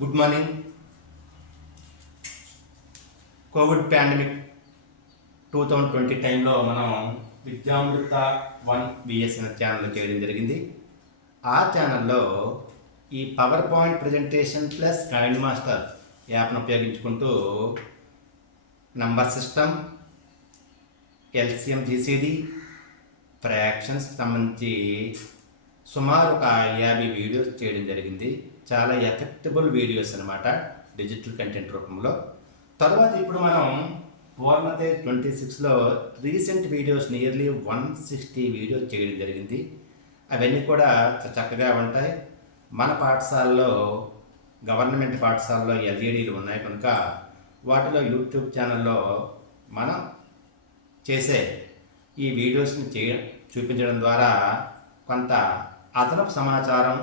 Good morning. Covid pandemic 2020 టైంలో మనం విద్యామృత 1 అనే ఛానల్ చేయడం జరిగింది. ఆ ఛానల్లో ఈ power point presentation plus kind master యాప్ను ఉపయోగించుకుంటూ number system, LCM GCD, fractions సంబంధించి సుమారు ఒక 50 వీడియోస్ చేయడం జరిగింది. చాలా ఎఫెక్టబుల్ వీడియోస్ అనమాట, డిజిటల్ కంటెంట్ రూపంలో. తర్వాత ఇప్పుడు మనం పూర్ణతేజ్ 26లో రీసెంట్ వీడియోస్ నియర్లీ 160 వీడియోస్ చేయడం జరిగింది. అవన్నీ కూడా చక్కగా ఉంటాయి. మన పాఠశాలలో, గవర్నమెంట్ పాఠశాలలో ఎల్ఈడీలు ఉన్నాయి కనుక వాటిలో యూట్యూబ్ ఛానల్లో మనం చేసే ఈ వీడియోస్ని చూపించడం ద్వారా కొంత అదనపు సమాచారం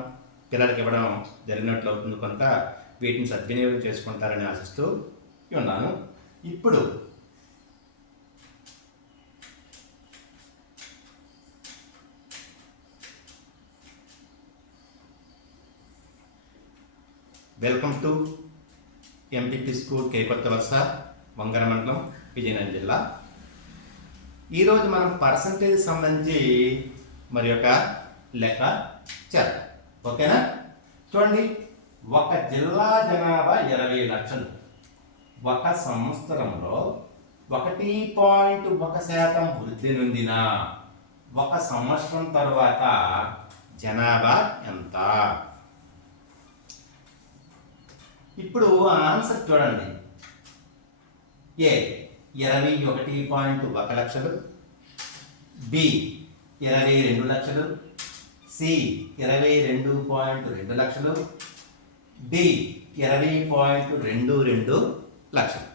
పిల్లలకి ఇవ్వడం జరిగినట్లు అవుతుంది కనుక వీటిని సద్వినియోగం చేసుకుంటారని ఆశిస్తూ ఉన్నాను. ఇప్పుడు వెల్కమ్ టు ఎంపీపీ స్కూల్ కేకొత్త వలస, వంగర మండలం, విజయనగరం జిల్లా. ఈరోజు మనం పర్సంటేజ్ సంబంధించి మరి ఒక లెక్క చేద్దాం. ఓకేనా? చూడండి, ఒక జిల్లా జనాభా 20 లక్షలు. ఒక సంవత్సరంలో 1.1% వృద్ధి నొందిన ఒక సంవత్సరం తర్వాత జనాభా ఎంత? ఇప్పుడు ఆన్సర్ చూడండి. ఏ 21.1 లక్షలు, బి 22 లక్షలు, సి 22.2 లక్షలు, డి 20.22 లక్షలు.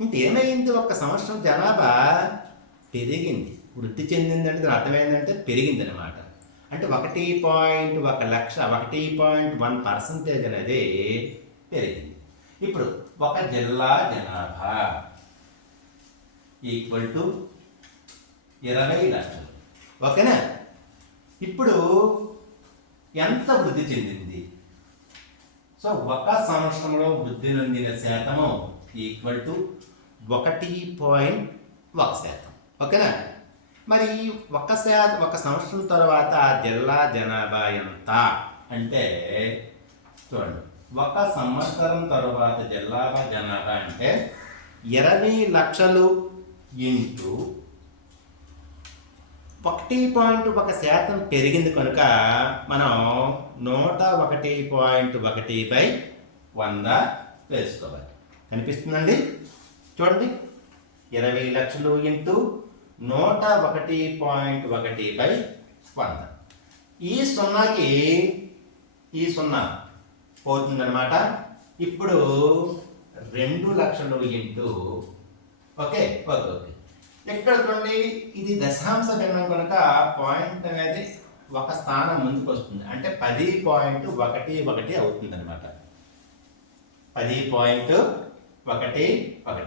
అంటే ఏమైంది? ఒక సంవత్సరం జనాభా పెరిగింది, వృద్ధి చెందిందంటే దాని అర్థమైందంటే పెరిగింది అనమాట. అంటే 1.1 లక్ష, 1.1% అనేది పెరిగింది. ఇప్పుడు ఒక జిల్లా జనాభా ఈక్వల్ టు 20 లక్షలు. ఓకేనా? ఇప్పుడు ఎంత వృద్ధి చెందింది? సో ఒక సంవత్సరంలో వృద్ధి నొందిన శాతము ఈక్వల్ టు 1.1%. ఓకేనా? మరి ఒక సంవత్సరం తర్వాత జిల్లా జనాభా ఎంత అంటే చూడండి, ఒక సంవత్సరం తర్వాత జిల్లా జనాభా అంటే 20 లక్షలు ఇంటూ 1.1% పెరిగింది కనుక మనం 101.1/100 వేసుకోవాలి. కనిపిస్తుందండి? చూడండి, 20 లక్షలు ఇంటూ 101.1/100. ఈ సున్నాకి ఈ సున్నా పోతుందన్నమాట. ఇప్పుడు 2 లక్షలు ఇంటూ ఓకే. ఎక్కడ చూడండి, ఇది దశాంశ భిన్నం కనుక పాయింట్ అనేది ఒక స్థానం ముందుకు వస్తుంది. అంటే 10.11 అవుతుంది అనమాట. 10.11.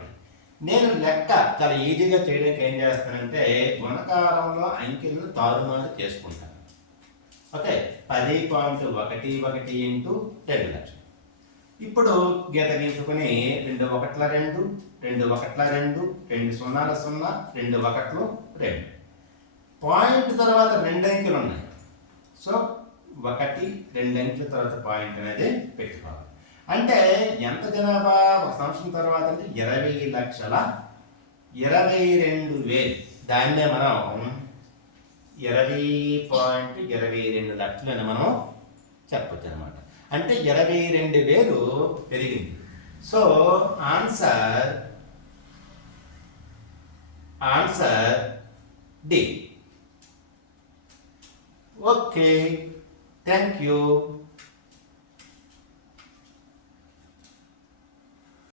నేను లెక్క చాలా ఈజీగా చేయడానికి ఏం చేస్తానంటే గుణకారంలో అంకెలను తారుమారు చేసుకుంటాను. ఓకే, 10.11 ఇంటూ 2 లక్షలు. ఇప్పుడు గీత గీసుకుని 2 1 2, 2 1 2, 2 0 0, 2 1 2. పాయింట్ తర్వాత 2 అంకెలు ఉన్నాయి. సో 1 2 అంకెల తర్వాత పాయింట్ అనేది పెట్టుకోవాలి. అంటే ఎంత జనాభా ఒక సంవత్సరం తర్వాత అంటే 20,22,000. దాన్నే మనం 20.22 లక్షలు అని మనం చెప్పచ్చు అనమాట. అంటే 22,000 పెరిగింది. So answer D. Okay, thank you.